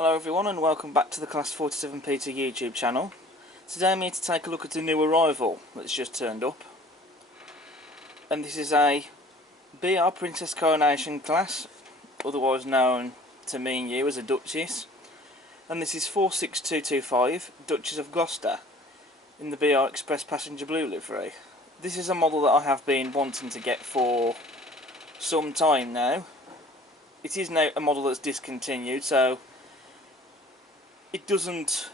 Hello everyone and welcome back to the Class 47 Peter YouTube channel. Today I'm here to take a look at a new arrival that's just turned up. And this is a BR Princess Coronation class, otherwise known to me and you as a Duchess. And this is 46225 Duchess of Gloucester in the BR Express Passenger Blue livery. This is a model that I have been wanting to get for some time now. It is now a model that's discontinued, so it doesn't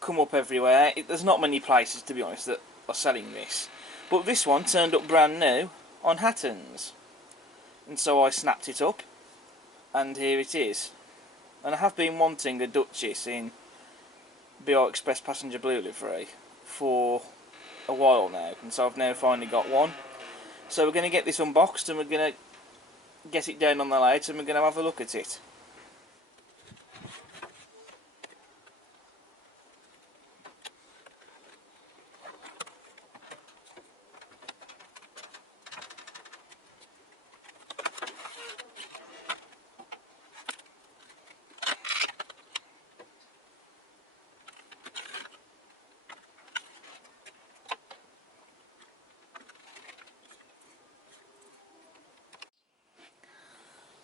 come up everywhere. There's not many places, to be honest, that are selling this. But this one turned up brand new on Hattons. And so I snapped it up, and here it is. And I have been wanting a Duchess in BR Express Passenger Blue livery for a while now, and so I've now finally got one. So we're going to get this unboxed and we're going to get it down on the layout and we're going to have a look at it.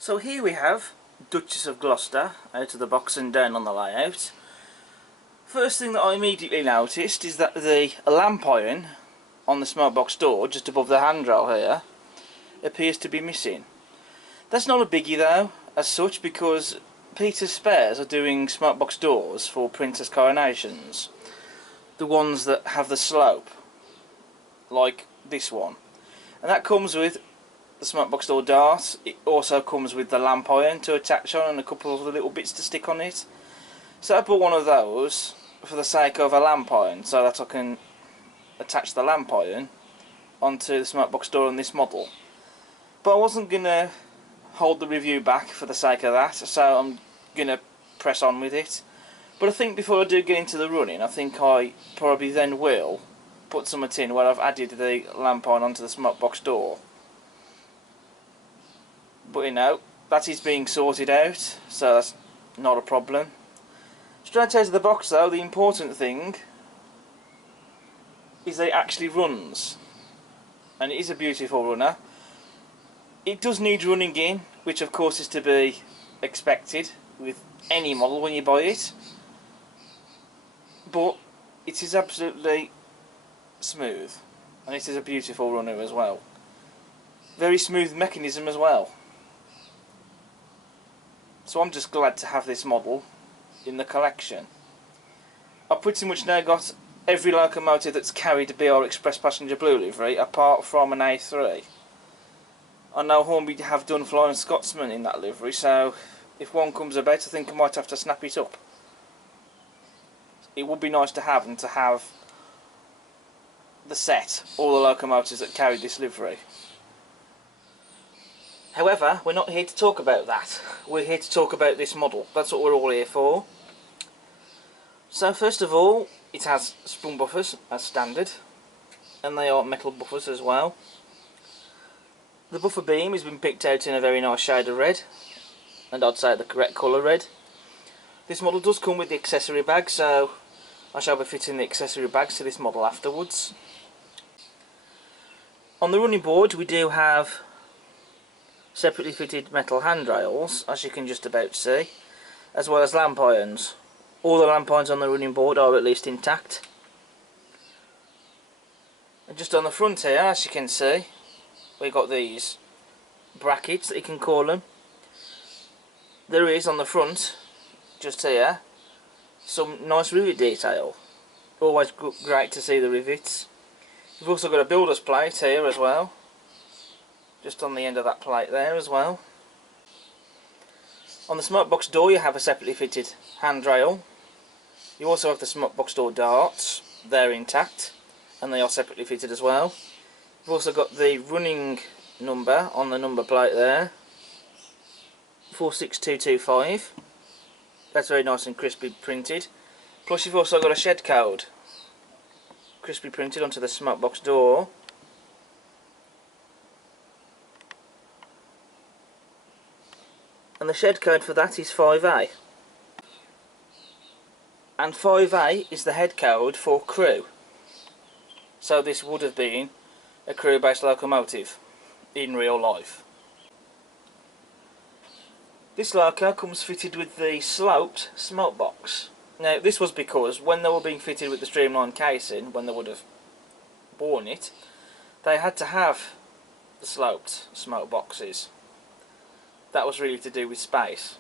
So here we have Duchess of Gloucester out of the box and down on the layout. First thing that I immediately noticed is that the lamp iron on the smoke box door, just above the handrail here, appears to be missing. That's not a biggie though, as such, because Peter's Spares are doing smoke box doors for Princess Coronations. The ones that have the slope, like this one. And that comes with the smoke box door dart. It also comes with the lamp iron to attach on and a couple of the little bits to stick on it. So I bought one of those for the sake of a lamp iron, so that I can attach the lamp iron onto the smoke box door on this model. But I wasn't going to hold the review back for the sake of that, so I'm going to press on with it. But I think before I do get into the running, I think I probably then will put some in where I've added the lamp iron onto the smoke box door. But you know, that is being sorted out, so that's not a problem. Straight out of the box though, the important thing is that it actually runs. And it is a beautiful runner. It does need running in, which of course is to be expected with any model when you buy it. But it is absolutely smooth, and it is a beautiful runner as well. Very smooth mechanism as well. So I'm just glad to have this model in the collection. I've pretty much now got every locomotive that's carried a BR Express Passenger Blue livery apart from an A3. I know Hornby have done Flying Scotsman in that livery, so if one comes about I think I might have to snap it up. It would be nice to have, and to have the set, all the locomotives that carried this livery. However, we're not here to talk about that. We're here to talk about this model. That's what we're all here for. So first of all, it has sprung buffers as standard, and they are metal buffers as well. The buffer beam has been picked out in a very nice shade of red, and I'd say the correct colour red. This model does come with the accessory bag, so I shall be fitting the accessory bags to this model afterwards. On the running board we do have separately fitted metal handrails, as you can just about see, as well as lamp irons. All the lamp irons on the running board are at least intact. And just on the front here, as you can see, we've got these brackets that you can call them. There is on the front, just here, some nice rivet detail. Always great to see the rivets. We've also got a builder's plate here as well, just on the end of that plate there as well. On the smoke box door you have a separately fitted handrail. You also have the smoke box door darts, they're intact and they are separately fitted as well. You've also got the running number on the number plate there, 46225. That's very nice and crisply printed. Plus you've also got a shed code, crisply printed onto the smoke box door. And the shed code for that is 5A. and 5A is the head code for crew. So this would have been a crew-based locomotive in real life. This loco comes fitted with the sloped smoke box. Now this was because when they were being fitted with the streamlined casing, when they would have worn it, they had to have the sloped smoke boxes. That was really to do with space,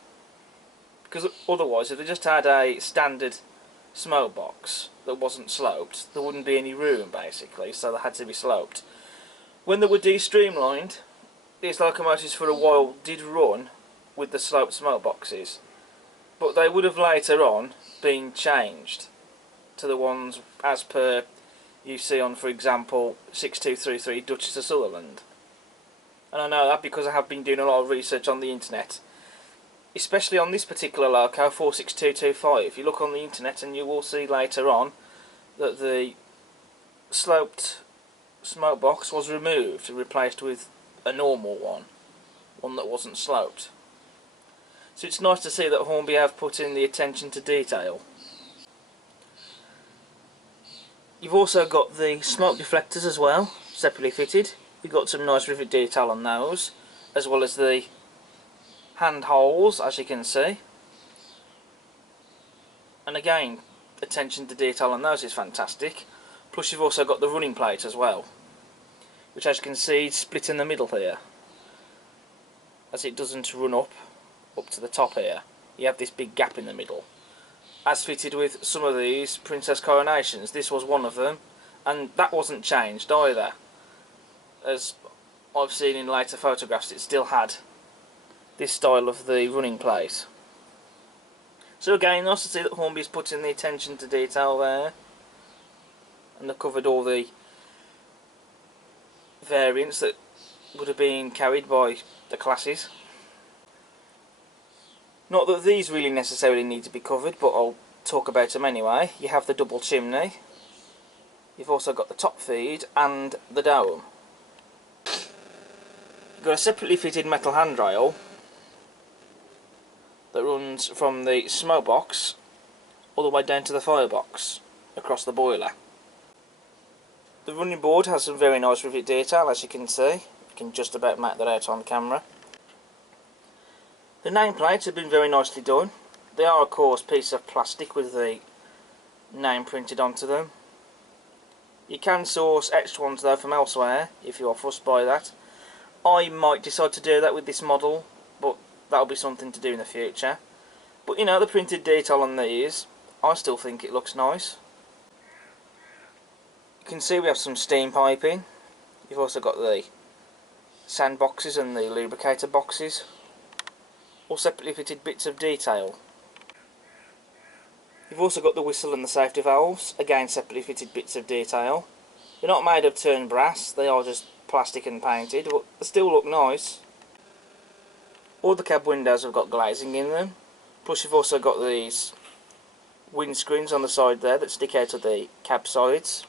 because otherwise if they just had a standard smoke box that wasn't sloped, there wouldn't be any room basically, so they had to be sloped. When they were de-streamlined, these locomotives for a while did run with the sloped smoke boxes, but they would have later on been changed to the ones as per you see on, for example, 6233 Duchess of Sutherland. And I know that because I have been doing a lot of research on the internet, especially on this particular loco, 46225. If you look on the internet, and you will see later on that the sloped smoke box was removed and replaced with a normal one that wasn't sloped. So it's nice to see that Hornby have put in the attention to detail. You've also got the smoke deflectors as well, separately fitted. You've got some nice rivet detail on those, as well as the hand holes, as you can see. And again, attention to detail on those is fantastic. Plus you've also got the running plate as well, which as you can see is split in the middle here, as it doesn't run up to the top here. You have this big gap in the middle. As fitted with some of these Princess Coronations, this was one of them, and that wasn't changed either. As I've seen in later photographs, it still had this style of the running plate. So again, nice to see that Hornby's put in the attention to detail there, and they've covered all the variants that would have been carried by the classes. Not that these really necessarily need to be covered, but I'll talk about them anyway. You have the double chimney, you've also got the top feed and the dome. You've got a separately fitted metal handrail that runs from the smoke box all the way down to the firebox across the boiler. The running board has some very nice rivet detail, as you can see. You can just about make that out on camera. The nameplates have been very nicely done. They are of course pieces of plastic with the name printed onto them. You can source extra ones though from elsewhere if you are fussed by that. I might decide to do that with this model, but that'll be something to do in the future. But you know, the printed detail on these, I still think it looks nice. You can see we have some steam piping. You've also got the sand boxes and the lubricator boxes, all separately fitted bits of detail. You've also got the whistle and the safety valves, again separately fitted bits of detail. They're not made of turned brass, they are just plastic and painted, but they still look nice. All the cab windows have got glazing in them, plus you've also got these windscreens on the side there that stick out of the cab sides,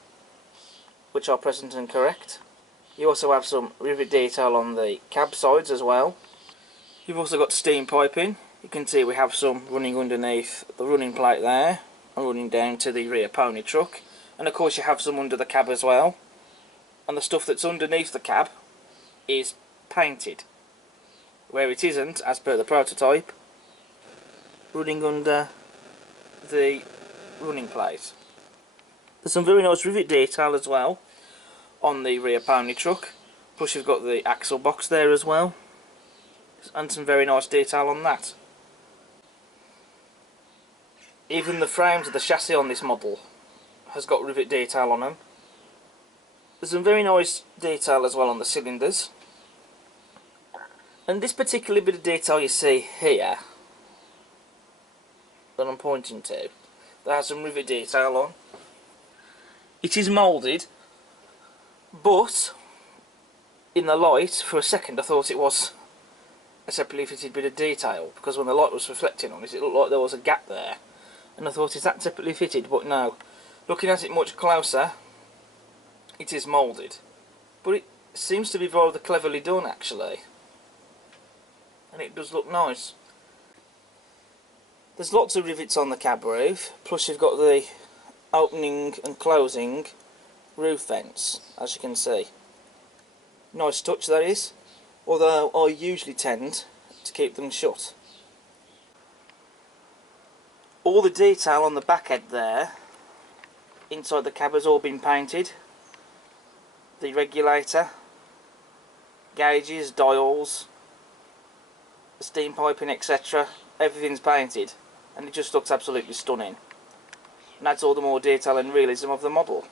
which are present and correct. You also have some rivet detail on the cab sides as well. You've also got steam piping. You can see we have some running underneath the running plate there and running down to the rear pony truck, and of course you have some under the cab as well, and the stuff that's underneath the cab is painted where it isn't, as per the prototype, running under the running plate. There's some very nice rivet detail as well on the rear pony truck, plus you've got the axle box there as well, and some very nice detail on that. Even the frames of the chassis on this model has got rivet detail on them. There's some very nice detail as well on the cylinders. And this particular bit of detail you see here, that I'm pointing to, that has some rivet detail on. It is moulded, but in the light, for a second I thought it was a separately fitted bit of detail, because when the light was reflecting on it, it looked like there was a gap there, and I thought, is that separately fitted? But no, looking at it much closer, it is moulded, but it seems to be rather cleverly done actually, and it does look nice. There's lots of rivets on the cab roof, plus you've got the opening and closing roof vents, as you can see. Nice touch that is, although I usually tend to keep them shut. All the detail on the back head there, inside the cab, has all been painted. The regulator, gauges, dials, the steam piping, etc. Everything's painted, and it just looks absolutely stunning. And adds all the more detail and realism of the model.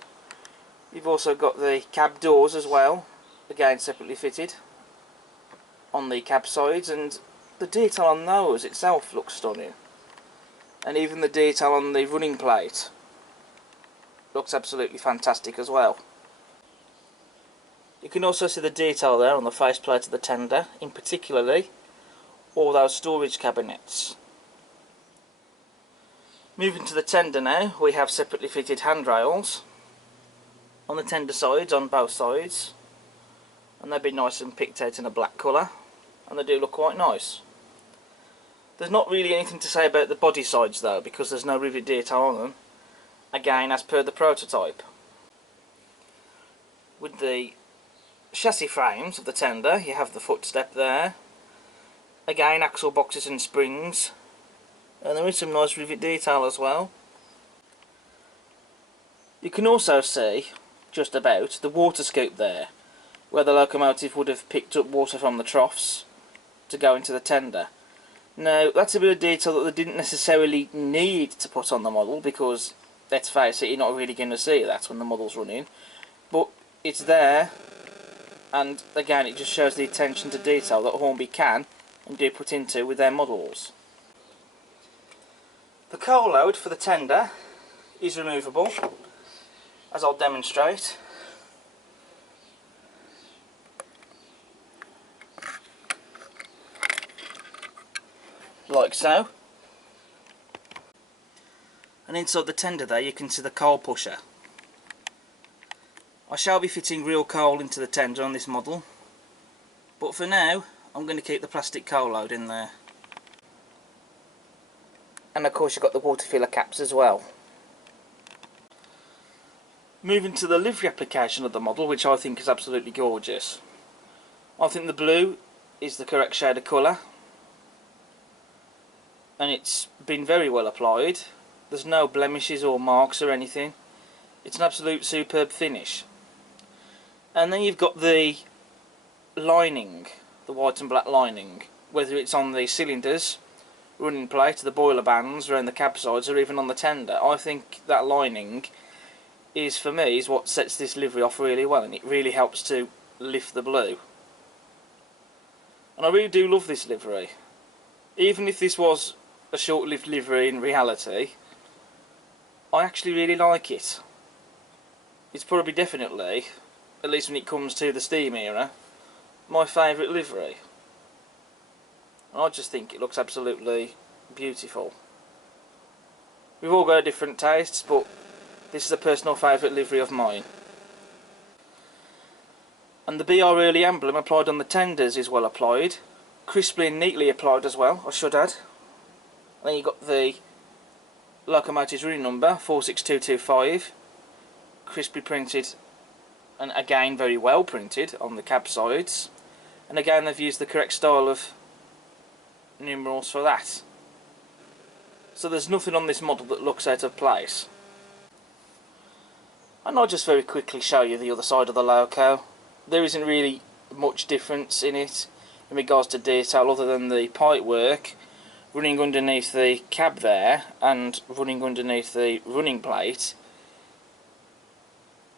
You've also got the cab doors as well, again separately fitted on the cab sides, and the detail on those itself looks stunning. And even the detail on the running plate looks absolutely fantastic as well. You can also see the detail there on the faceplate of the tender, in particularly all those storage cabinets. Moving to the tender now, we have separately fitted handrails on the tender sides, on both sides, and they've been nice and picked out in a black colour, and they do look quite nice. There's not really anything to say about the body sides though, because there's no rivet detail on them, again as per the prototype. With the chassis frames of the tender, you have the footstep there, again axle boxes and springs, and there is some nice rivet detail as well. You can also see just about the water scoop there, where the locomotive would have picked up water from the troughs to go into the tender. Now that's a bit of detail that they didn't necessarily need to put on the model, because let's face it, you're not really going to see that when the model's running, but it's there, and again it just shows the attention to detail that Hornby can and do put into with their models. The coal load for the tender is removable, as I'll demonstrate. Like so. And inside the tender there you can see the coal pusher. I shall be fitting real coal into the tender on this model, but for now I'm going to keep the plastic coal load in there. And of course you've got the water filler caps as well. Moving to the livery application of the model, which I think is absolutely gorgeous. I think the blue is the correct shade of colour, and it's been very well applied. There's no blemishes or marks or anything. It's an absolute superb finish. And then you've got the lining, the white and black lining, whether it's on the cylinders, running plate, the boiler bands, around the cab sides, or even on the tender. I think that lining is, for me, is what sets this livery off really well, and it really helps to lift the blue. And I really do love this livery. Even if this was a short-lived livery in reality, I actually really like it. It's probably definitely, at least when it comes to the steam era, my favourite livery. And I just think it looks absolutely beautiful. We've all got different tastes, but this is a personal favourite livery of mine. And the BR Early emblem applied on the tenders is well applied, crisply and neatly applied as well, I should add. Then you've got the locomotive's running number, 46225, crisply printed, and again very well printed on the cab sides. And again they've used the correct style of numerals for that. So there's nothing on this model that looks out of place. And I'll just very quickly show you the other side of the loco. There isn't really much difference in it in regards to detail, other than the pipe work running underneath the cab there and running underneath the running plate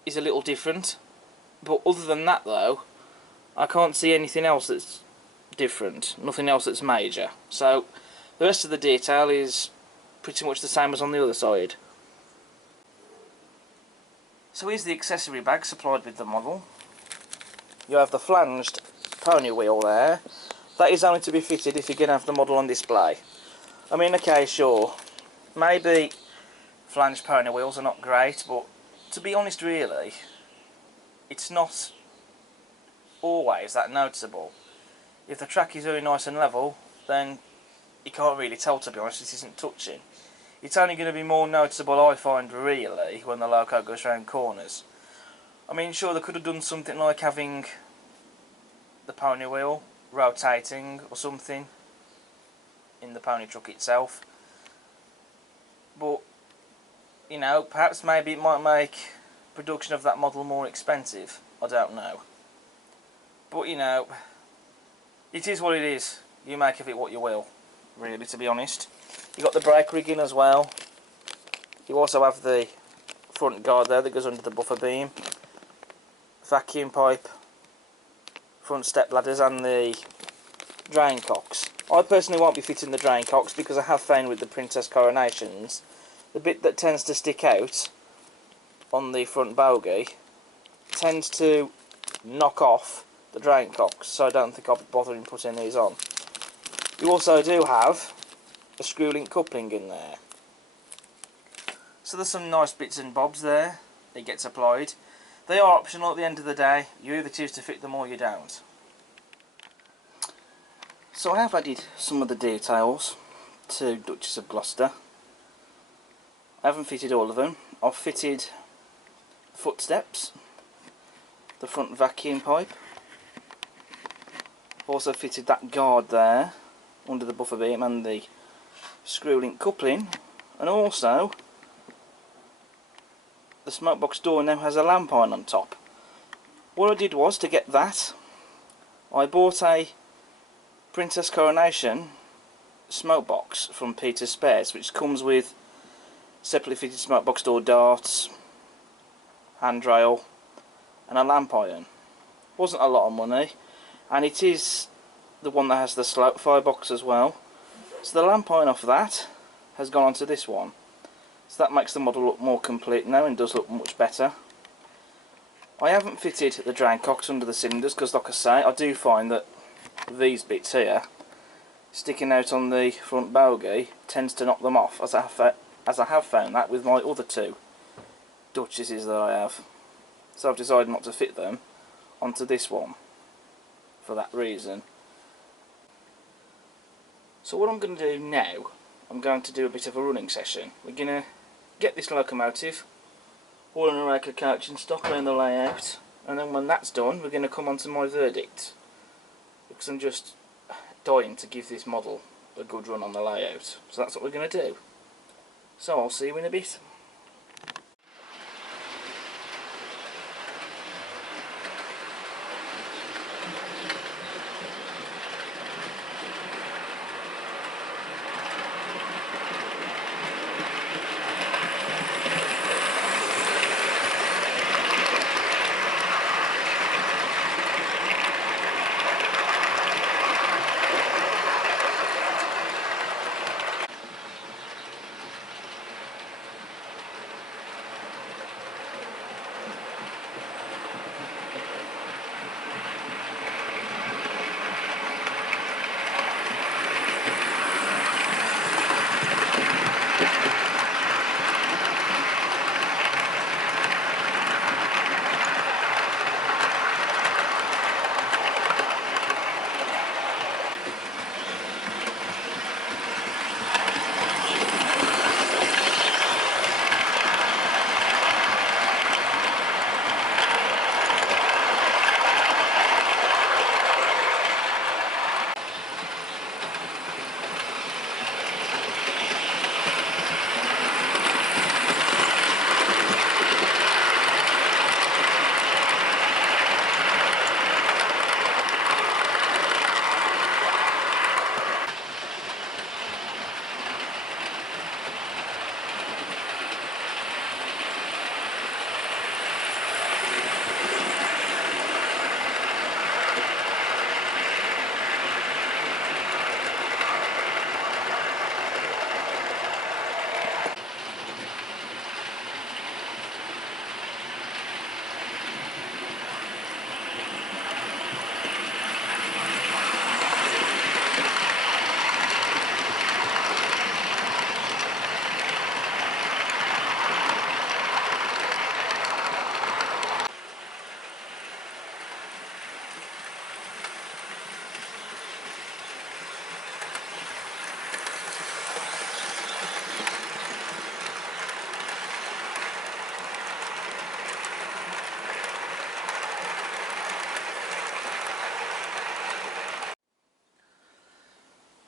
is a little different. But other than that though, I can't see anything else that's different, nothing else that's major. So the rest of the detail is pretty much the same as on the other side. So here's the accessory bag supplied with the model. You have the flanged pony wheel there. That is only to be fitted if you're going to have the model on display. I mean, okay, sure, maybe flanged pony wheels are not great, but to be honest really, it's not always that noticeable. If the track is very nice and level, then you can't really tell, to be honest. This isn't touching. It's only going to be more noticeable, I find, really, when the loco goes round corners. I mean, sure, they could have done something like having the pony wheel rotating or something in the pony truck itself. But, you know, perhaps maybe it might make production of that model more expensive. I don't know. But, you know, it is what it is. You make of it what you will, really, to be honest. You got the brake rigging as well. You also have the front guard there that goes under the buffer beam, vacuum pipe, front step ladders and the drain cocks. I personally won't be fitting the drain cocks because I have found with the Princess Coronations, the bit that tends to stick out on the front bogie tends to knock off the drain cocks, so I don't think I'll be bothering putting these on. You also do have a screw link coupling in there. So there's some nice bits and bobs there that gets applied. They are optional at the end of the day. You either choose to fit them or you don't. So I have added some of the details to Duchess of Gloucester. I haven't fitted all of them. I've fitted footsteps, the front vacuum pipe. I've also fitted that guard there under the buffer beam and the screw link coupling, and also the smoke box door now has a lamp iron on top. What I did was, to get that, I bought a Princess Coronation smoke box from Peter's Spares, which comes with separately fitted smoke box door darts, handrail and a lamp iron. Wasn't a lot of money, and it is the one that has the slope firebox as well. So the lamp iron off that has gone onto this one. So that makes the model look more complete now and does look much better. I haven't fitted the drain cocks under the cylinders because, like I say, I do find that these bits here sticking out on the front bogie tends to knock them off, as I have found that with my other two Duchesses that I have. So I've decided not to fit them onto this one for that reason. So what I'm going to do now, I'm going to do a bit of a running session. We're going to get this locomotive all in a rake of coach and stock around the layout, and then when that's done we're going to come on to my verdict, because I'm just dying to give this model a good run on the layout. So that's what we're going to do. So I'll see you in a bit.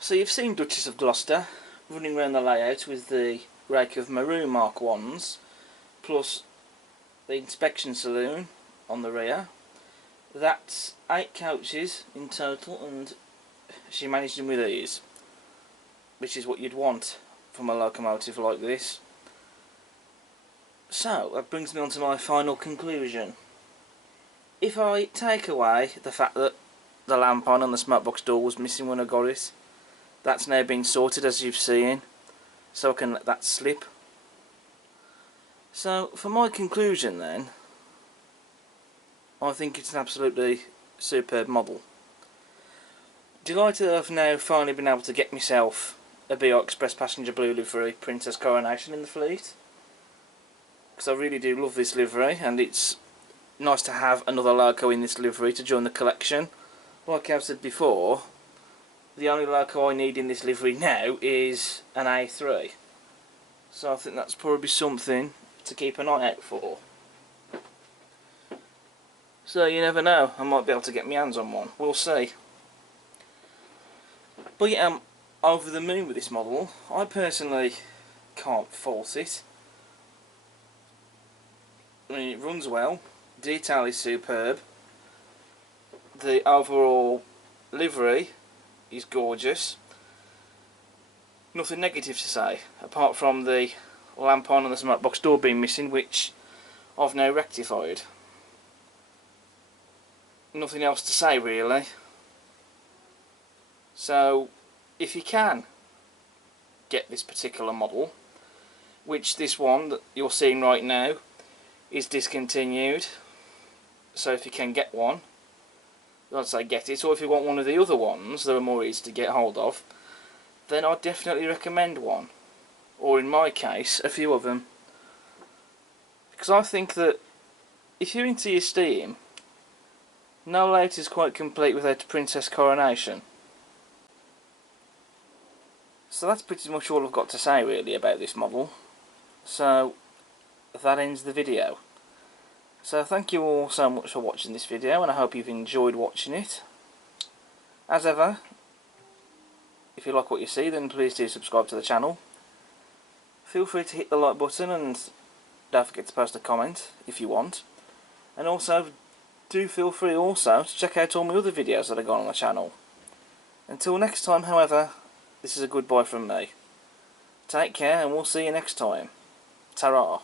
So you've seen Duchess of Gloucester running around the layout with the rake of maroon Mark 1s, plus the inspection saloon on the rear. That's 8 coaches in total, and she managed them with ease, which is what you'd want from a locomotive like this. So that brings me on to my final conclusion. If I take away the fact that the lamp on and the smoke box door was missing when I got it, that's now been sorted, as you've seen, so I can let that slip. So for my conclusion then, I think it's an absolutely superb model. Delighted that I've now finally been able to get myself a BR Express Passenger Blue livery Princess Coronation in the fleet, because I really do love this livery, and it's nice to have another loco in this livery to join the collection. Like I've said before, the only loco I need in this livery now is an A3, so I think that's probably something to keep an eye out for. So you never know, I might be able to get my hands on one, we'll see. But yeah, I'm over the moon with this model. I personally can't fault it. I mean, it runs well, detail is superb, the overall livery is gorgeous. Nothing negative to say, apart from the lamp on and the smoke box door being missing, which I've now rectified. Nothing else to say really. So if you can get this particular model, which this one that you're seeing right now is discontinued, so if you can get one, I'd say get it. Or if you want one of the other ones that are more easy to get hold of, then I'd definitely recommend one, or in my case a few of them, because I think that if you're into your steam, no layout is quite complete without a Princess Coronation. So that's pretty much all I've got to say really about this model. So that ends the video. So thank you all so much for watching this video, and I hope you've enjoyed watching it. As ever, if you like what you see, then please do subscribe to the channel. Feel free to hit the like button, and don't forget to post a comment if you want. And also, do feel free also to check out all my other videos that are gone on the channel. Until next time, however, this is a goodbye from me. Take care, and we'll see you next time. Ta-ra.